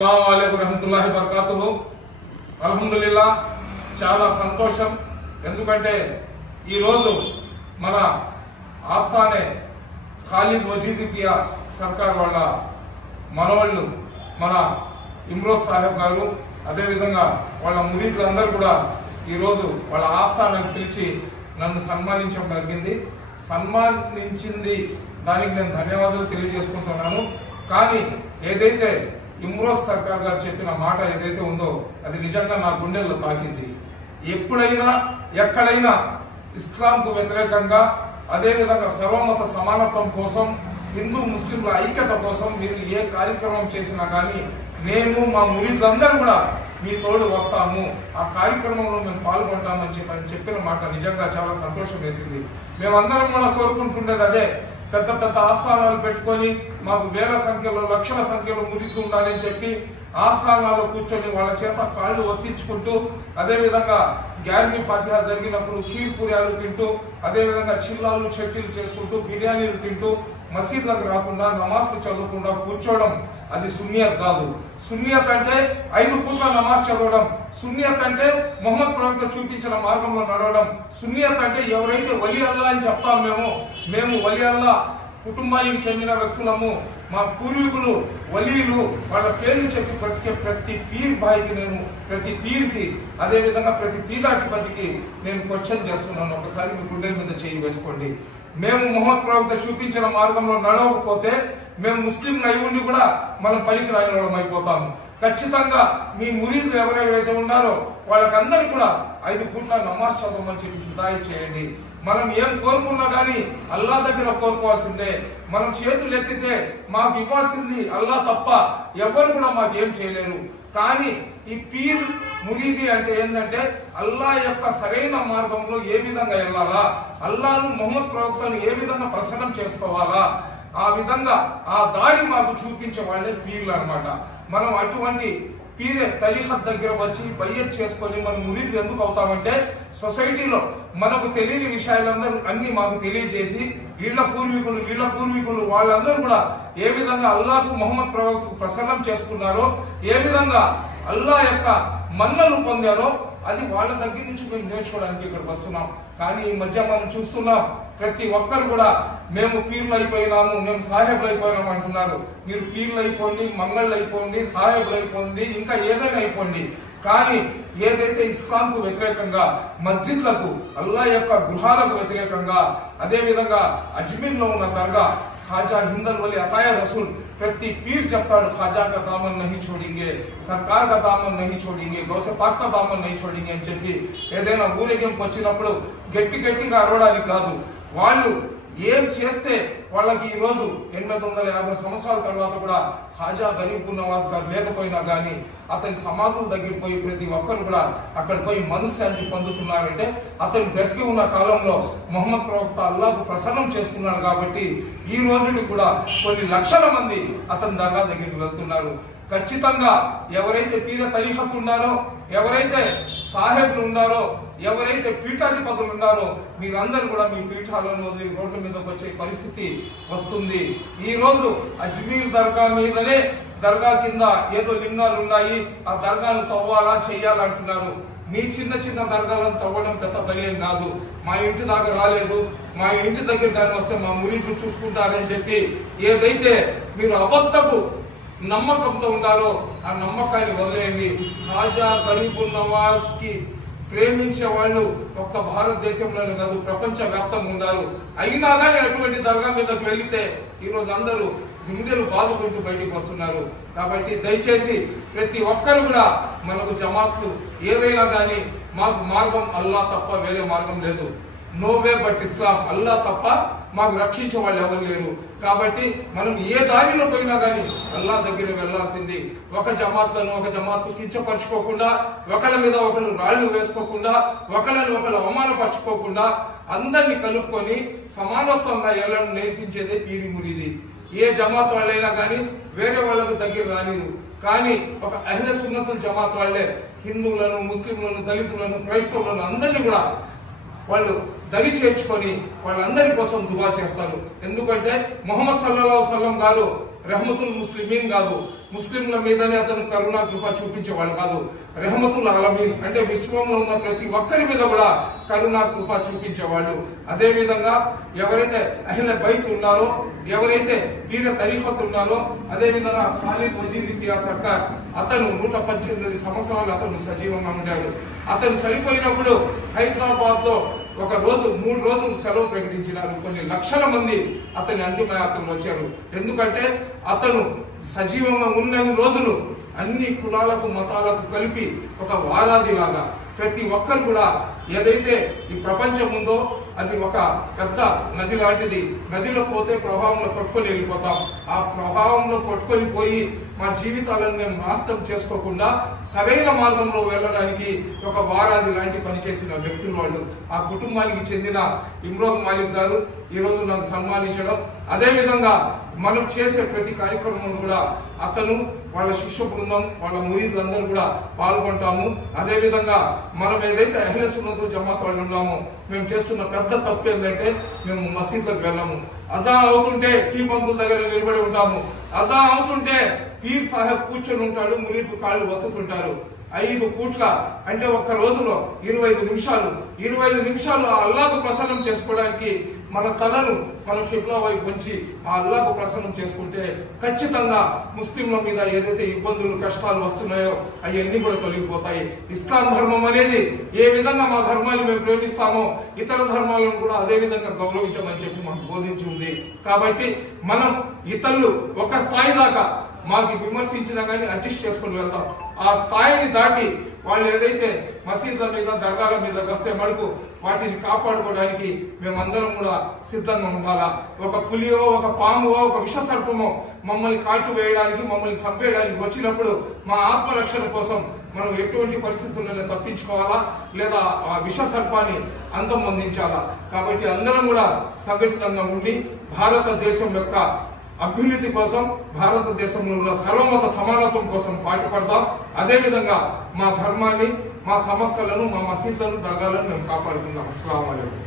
అస్సలాముఅలైకుం రహమతుల్లాహి బరకాతుహు। అల్హమ్దులిల్లా చాలా సంతోషం। ఎందుకంటే ఈ రోజు మన ఆస్థానే ఖాలిద్ వజీదిపియా సర్కార్ వాళ్ళ మనవళ్ళు మన ఇమ్రోజ్ సాహెబ్ గారు అదే విధంగా వాళ్ళ మురీదులందరూ కూడా ఈ రోజు వాళ్ళ ఆస్థానాన్ని పిలిచి నన్ను సన్మానించడం జరిగింది। సన్మానించింది దానికి నేను ధన్యవాదాలు తెలియజేసుకుంటున్నాను। కానీ ఏదైతే ఇమ్రోజ్ సర్కార్ గారు చెప్పిన మాట ఏదైతే ఉందో అది నిజంగా నా గుండెల్లో తాకింది। ఎప్పుడైనా ఎక్కడైనా ఇస్లాంకు వ్యతిరేకంగా అదే విధంగా సర్వమత సమానత్వం కోసం హిందూ ముస్లింల ఐక్యత కోసం మీరు ఏ కార్యక్రమం చేసినా కానీ నేను మా మురీదులందరూ కూడా మీ తోడు వస్తాము, ఆ కార్యక్రమంలో మేము పాల్గొంటామని చెప్పిన మాట నిజంగా చాలా సంతోషం వేసింది। మేమందరం కూడా కోరుకుంటుండేది అదే, పెద్ద పెద్ద ఆస్థానాలు పెట్టుకొని మాకు వేల సంఖ్యలో లక్షల సంఖ్యలో మురీదులు ఉండాలని చెప్పి ఆస్థానాల్లో కూర్చొని వాళ్ళ చేత కాళ్ళు ఒత్తించుకుంటూ అదే విధంగా గ్యార్ని ఫాతిహా జరిగినప్పుడు ఖీర్ పూర్యాలు తింటూ అదే విధంగా చిల్లాలు చట్టీలు చేసుకుంటూ బిర్యానీలు తింటూ మసీదులకు రాకుండా నమాజ్కు చదవకుండా కూర్చోవడం అది సున్నియత్ కాదు। సున్నియత్ అంటే 5 పూట్ల నమాజ్ చదవడం, సున్నియత్ అంటే మొహమ్మద్ ప్రవక్త చూపించిన మార్గంలో నడవడం, సున్నియత్ అంటే ఎవరైతే వలి అల్లా అని చెప్తాం మేము వలి అల్లా కుటుంబానికి చెందిన వ్యక్తులము, మా పూర్వీకులు వలీలు, వాళ్ళ పేర్లు చెప్పి బ్రతికే ప్రతి పీర్ భాయికి నేను ప్రతి పీర్కి అదే విధంగా ప్రతి పీదాధిపతికి నేను క్వశ్చన్ చేస్తున్నాను। ఒకసారి మీ గుండెల మీద చేయి వేసుకోండి। మేము మొహమ్మద్ ప్రవక్త చూపించిన మార్గంలో నడవకపోతే మేము ముస్లింలు అయి ఉండి కూడా మనం పనికి రాని వాళ్ళం అయిపోతాము। ఖచ్చితంగా మీ మురీదులు ఎవరెవరైతే ఉన్నారో వాళ్ళకందరూ కూడా 5 పూట్ల నమాజ్ చదవమని చెప్పి హిదాయత్ చేయండి। మనం ఏం కోరుకున్నా కానీ అల్లా దగ్గర కోరుకోవాల్సిందే। మనం చేతులు ఎత్తితే మాకు ఇవ్వాల్సింది అల్లా తప్ప ఎవరు కూడా మాకు ఏం చేయలేరు। కానీ ఈ పీర్ మురీది అంటే ఏంటంటే అల్లా యొక్క సరైన మార్గంలో ఏ విధంగా వెళ్ళాలా, అల్లాను మొహమ్మద్ ప్రవక్తను ఏ విధంగా ప్రసన్నం చేసుకోవాలా, ఆ విధంగా ఆ దారి మాకు చూపించే వాళ్ళే పీర్లు అన్నమాట। మనం అటువంటి పీరే తరీఖత్ దగ్గర వచ్చి బయ్యత్ చేసుకొని మనం మురీదు ఎందుకు అవుతామంటే సొసైటీలో మనకు తెలియని విషయాలందరూ అన్ని మాకు తెలియజేసి వీళ్ళ పూర్వీకులు వాళ్ళందరూ కూడా ఏ విధంగా అల్లాహకు మొహమ్మద్ ప్రవక్తకు ప్రసన్నం చేసుకున్నారో ఏ విధంగా అల్లా యొక్క మన్నలు పొందారో అది వాళ్ళ దగ్గర నుంచి మేము నేర్చుకోవడానికి ఇక్కడికి వస్తున్నాం। కానీ ఈ మధ్య మనం చూస్తున్నాం ప్రతి ఒక్కరు కూడా మేము పీర్లు అయిపోయినాము, మేము సాహెబ్లు అయిపోయినాము అంటున్నారు। మీరు పీర్లు అయిపోండి, మంగళ్ళు అయిపోండి, సాహెబ్లు అయిపోండి, ఇంకా ఏదైనా అయిపోండి, కానీ ఏదైతే ఇస్లాంకు వ్యతిరేకంగా మస్జిద్లకు అల్లా యొక్క గృహాలకు వ్యతిరేకంగా అదే విధంగా అజ్మీర్ లో ఉన్న దర్గా ఖాజా హిందల్ వలి అతాయ రసూల్ ప్రతి పీర్ చెప్తాడు, ఖాజా కా దామన్ నహీ छोड़ेंगे, సర్కార్ కా దామన్ నహీ छोड़ेंगे, గౌసే పాక్ కా దామన్ నహీ छोड़ेंगे అని చెప్పి ఏదైనా ఊరేగింపు వచ్చినప్పుడు గట్టిగా అరవడానికి కాదు, వాళ్ళు ఏం చేస్తే వాళ్ళకి ఈ రోజు 850 సంవత్సరాల తర్వాత కూడా ఖాజా గరీబ్ నవాజ్ గారు లేకపోయినా గానీ అతని సమాధుల దగ్గర పోయి ప్రతి ఒక్కరు కూడా అక్కడ పోయి మనశ్శాంతి పొందుతున్నారంటే అతను బ్రతికి ఉన్న కాలంలో మొహమ్మద్ ప్రవక్త అల్లాహకు ప్రసన్నం చేసుకున్నాడు కాబట్టి ఈ రోజుకి కూడా కొన్ని లక్షల మంది అతని దర్గా దగ్గరికి వెళ్తున్నారు। ఖచ్చితంగా ఎవరైతే పీర తరీఖత్ ఉన్నారో, ఎవరైతే సాహెబ్లు ఉన్నారో, ఎవరైతే పీఠాధిపతులు ఉన్నారో మీరందరూ కూడా మీ పీఠాలను వదిలి రోడ్ల మీదకి వచ్చే పరిస్థితి వస్తుంది। ఈ రోజు అజ్మీర్ దర్గా మీదనే దర్గా కింద ఏదో లింగాలు ఉన్నాయి, ఆ దర్గాను తవ్వాలా చెయ్యాలంటున్నారు। మీ చిన్న దర్గాలను తవ్వడం పెద్ద పని కాదు, మా ఇంటి దాకా రాలేదు, మా ఇంటి దగ్గర దాన్ని వస్తే మా మురీదులు చూసుకుంటారని చెప్పి ఏదైతే మీరు అబద్ధపు నమ్మకంతో ఉండారో ఆ నమ్మకాన్ని వదిలేయండి। ఖాజా గరీబ్ నవాజ్ కి ప్రేమించే వాళ్ళు ఒక్క భారతదేశంలోనే కాదు ప్రపంచ వ్యాప్తంగా ఉన్నారు। అయినా కానీ అటువంటి దర్గా మీదకి వెళ్లితే ఈ రోజు అందరూ గుండెలు బాదుకుంటూ బయటికి వస్తున్నారు। కాబట్టి దయచేసి ప్రతి ఒక్కరు కూడా మనకు జమాత్లు ఏదైనా కానీ మాకు మార్గం అల్లా తప్ప వేరే మార్గం లేదు, నో వే బట్ ఇస్లాం, అల్లా తప్ప మాకు రక్షించే వాళ్ళు ఎవరు లేరు। కాబట్టి మనం ఏ దారిలో పోయినా కానీ అల్లా దగ్గర వెళ్లాల్సింది। ఒక జమాత్ను కించపరచుకోకుండా, ఒకళ్ళ మీద ఒకళ్ళు రాళ్లు వేసుకోకుండా, ఒకళ్ళని ఒకళ్ళు అవమానపరచుకోకుండా అందరినీ కలుపుకొని సమానత్వంగా వెళ్ళడం నేర్పించేదే పీరి మురీది। ఏ జమాత్ వాళ్ళైనా కానీ వేరే వాళ్ళకు దగ్గర రానిరు, కానీ ఒక అహ్లే సున్నతుల్ జమాత్ వాళ్ళే హిందువులను, ముస్లింలను, దళితులను, క్రైస్తవులను అందరినీ కూడా వాళ్ళు దరి చేర్చుకొని వాళ్ళందరి కోసం దువా చేస్తారు। ఎందుకంటే మొహమ్మద్ సల్లల్లాహు అలైహి వసల్లం గారు रहमतुल मुस्लिमीन कादु ముస్లింల మీదనే అతను కరుణా కృప చూపించేవాడు కాదు. రెహమతుల్ ఆలమీన్ అంటే విశ్వంలో ఉన్న ప్రతి ఒక్కరి మీద కూడా కరుణా కృప చూపించేవాళ్ళు. అదే విధంగా ఎవరైతే అహ్లే బైత్ ఉన్నారో, ఎవరైతే పీర తరీఖత్ ఉన్నారో, అదే విధంగా ఖాలిద్ వజీద్ పియా సర్కార్ అతను 118 సంవత్సరాలు అతను సజీవంగా ఉండారు. అతను చనిపోయినప్పుడు హైదరాబాద్ లో ఒక రోజు 3 రోజులు సెలవు ప్రకటించినారు. కొన్ని లక్షల మంది అతని అంతిమయాత్రలు వచ్చారు. ఎందుకంటే అతను సజీవంగా ఉన్న రోజులు అన్ని కులాలకు మతాలకు కలిపి ఒక వారాది లాగా ప్రతి ఒక్కరు కూడా ఏదైతే ఈ ప్రపంచం ఉందో అది ఒక పెద్ద నది లాంటిది. నదిలో పోతే ప్రవాహంలో కొట్టుకొని వెళ్ళిపోతాం. ఆ ప్రవాహంలో కొట్టుకొని పోయి మా జీవితాలను మేము నాశనం చేసుకోకుండా సరైన మార్గంలో వెళ్ళడానికి ఒక వారాది లాంటి పనిచేసిన వ్యక్తులు వాళ్ళు. ఆ కుటుంబానికి చెందిన ఇమ్రోజ్ మాలిక్ గారు ఈ రోజు నాకు సన్మానించడం, అదే విధంగా మనం చేసే ప్రతి కార్యక్రమం కూడా అతను వాళ్ళ శిష్య బృందం వాళ్ళ మురీదులందరూ కూడా పాల్గొంటాము. అదే విధంగా మనం ఏదైతే అహ్లే సున్నత్ వల్ జమాత్ వాళ్ళు ఉన్నామో మేము చేస్తున్న పెద్ద తప్పు ఏంటంటే మేము మసీదులకు వెళ్ళము. అజా అవుతుంటే టీ పంపుల దగ్గర నిలబడి ఉంటాము. అజా అవుతుంటే పీర్ సాహెబ్ కూర్చొని ఉంటాడు, మురీదు కాళ్ళు వత్తుతుంటారు. 5 పూట్ల అంటే ఒక్క రోజులో 25 నిమిషాలు ఆ అల్లాహకు ప్రసన్నం చేసుకోవడానికి మన తలను మనం ఖిబ్లా వైపు ఉంచి ఆ అల్లాహకు ప్రసన్నం చేసుకుంటే ఖచ్చితంగా ముస్లింల మీద ఏదైతే ఇబ్బందులు కష్టాలు వస్తున్నాయో అవన్నీ కూడా తొలగిపోతాయి. ఇస్లాం ధర్మం అనేది ఏ విధంగా మా ధర్మాన్ని మేము ప్రేమిస్తామో ఇతర ధర్మాలను కూడా అదే విధంగా గౌరవించమని చెప్పి మాకు బోధించి ఉంది. కాబట్టి మనం ఇతరులు ఒక స్థాయి దాకా మాకు విమర్శించినా కానీ అడ్జస్ట్ చేసుకుని వెళ్తాం. ఆ స్థాయిని దాటి వాళ్ళు ఏదైతే మసీదుల మీద దర్గాల మీద వస్తే మడుకు వాటిని కాపాడుకోవడానికి మేమందరం కూడా సిద్ధంగా ఉండాలా. ఒక పులియో ఒక పామువో ఒక విష సర్పమో మమ్మల్ని కాటు వేయడానికి మమ్మల్ని చంపేయడానికి వచ్చినప్పుడు మా ఆత్మరక్షణ కోసం మనం ఎటువంటి పరిస్థితుల్లో తప్పించుకోవాలా లేదా ఆ విష సర్పాన్ని అంతమొందించాలా. కాబట్టి అందరం కూడా సంఘటితంగా ఉండి భారతదేశం యొక్క అభ్యున్నతి కోసం భారతదేశంలో ఉన్న సర్వమత సమానత్వం కోసం పాటుపడదాం. అదేవిధంగా మా ధర్మాన్ని మా సంస్థలను మా మసీదులను దర్గాలను మేము కాపాడుకుందాం. అస్సలాము అలైకుం.